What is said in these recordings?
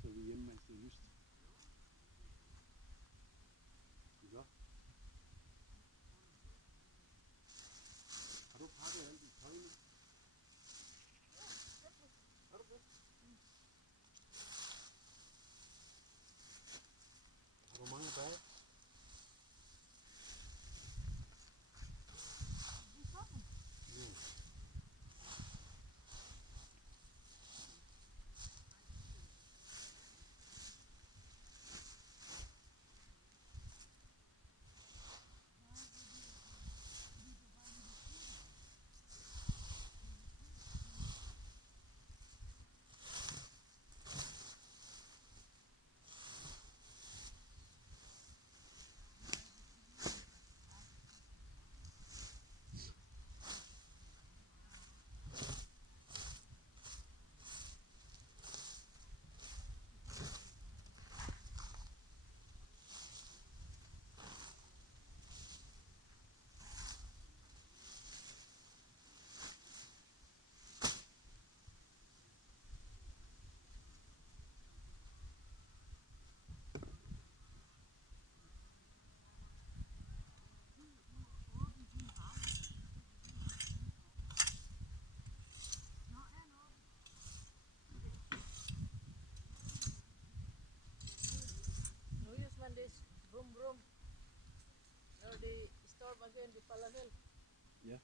Så er vi hjemme, mens det er lyst. Så. Har du pakket alt dit tøj nu? Har du det? Har du mange bag? This vroom vroom. Now they storm again the falafel. Ja.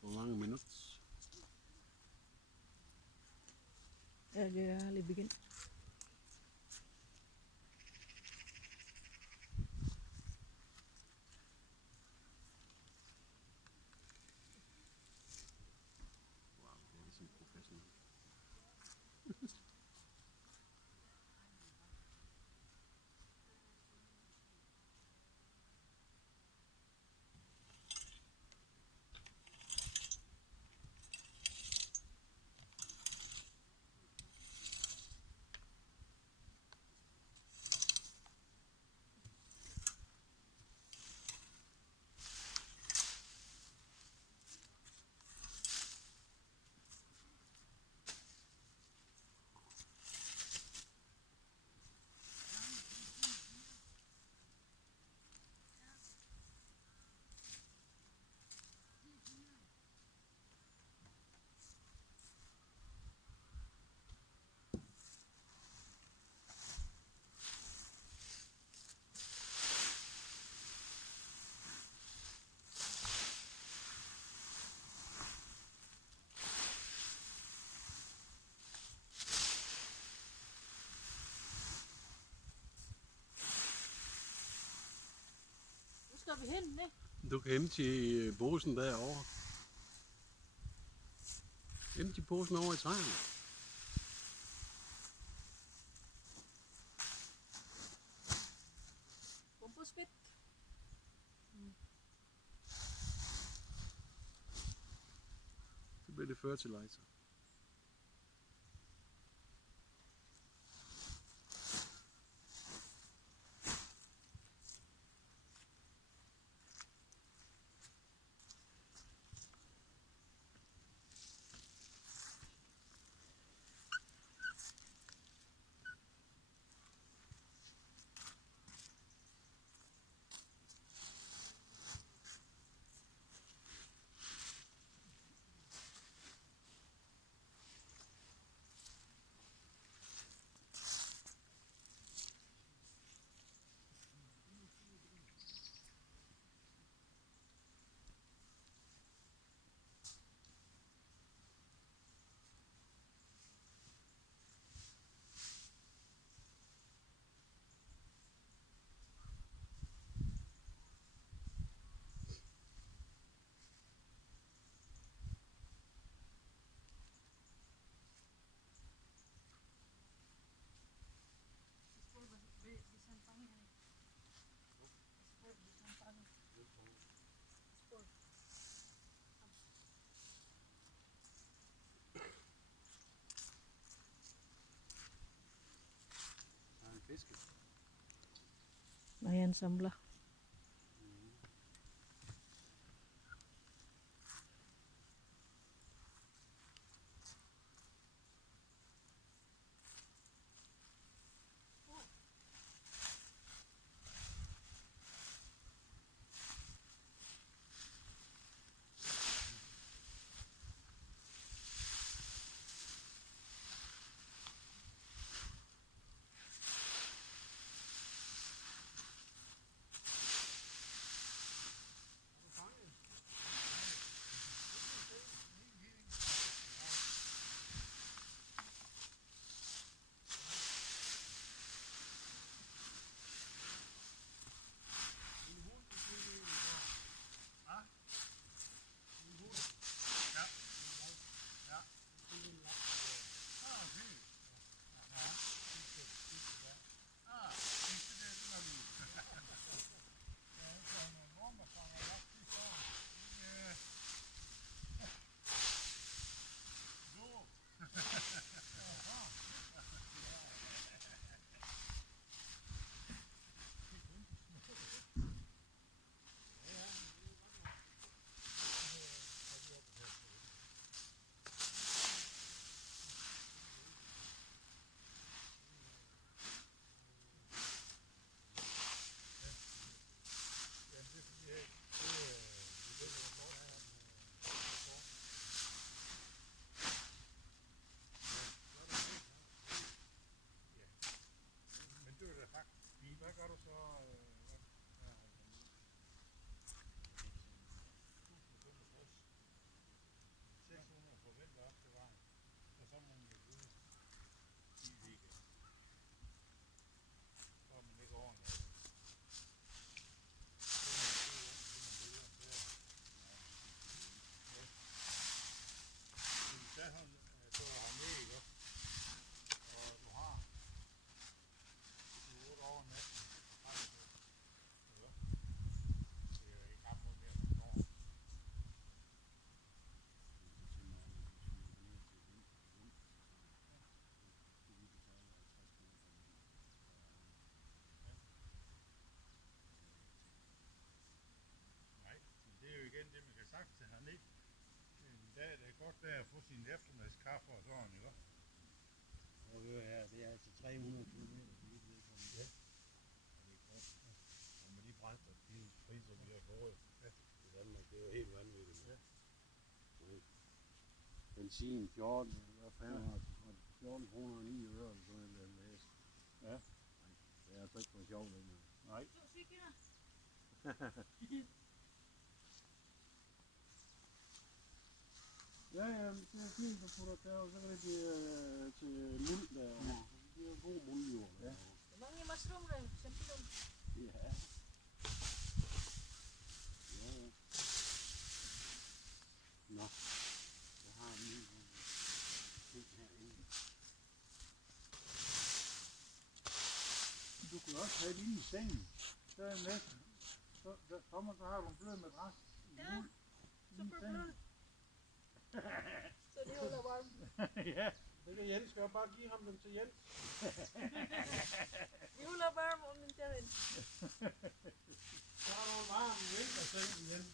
Hvor mange minutter? Ja, det er lige begyndt. Wow, det er ligesom professionelt. Nu skal vi hen med. Du kan hente posen derovre. Hente posen over i træerne. Kom på spit. Så bliver det fertilizer. han samler. Hvad gør du så? Hvad? 600 forventer op til vejen, og så må man jo bruge 10 weekend. Så er man ikke ordentligt. Så du har med, ikke? Og du har 8 år natten. Det er jo ikke ret meget mere som går. Nej, det er jo igen det, man kan sagt til hernede. En dag det er godt der at få sin eftermiddagskaffe og sådan, ikke? Og her, det er altså 300 km. Ja. Og med de brændstofpriser, vi har fået i Danmark, det er jo helt vanvittigt. Ja. Benzin 14, hvad fanden har 14 kroner og 9 øre, eller sådan noget, jeg læste. Ja. Det er altså ikke for sjovt længere. Nej. Ja, det er fint at putte der, og så kan det blive til muld derovre. Det bliver god muldjord. Ja. Hvor mange mushroom der? Champignon. Ja. Ja. Nå, jeg har en ny ting herinde. Du kunne også have det inde i sengen. Så er næsten. Så har du en blød madras. Ja, super blød. Så det holder varmt. Ja. Det kan Jens gøre, bare give ham dem til Jens. Vi holder varmt om vinteren. Så har du en varm vinterseng, Jens.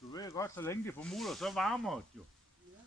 Du ved godt, så længe det formuler, så varmer det jo. Ja.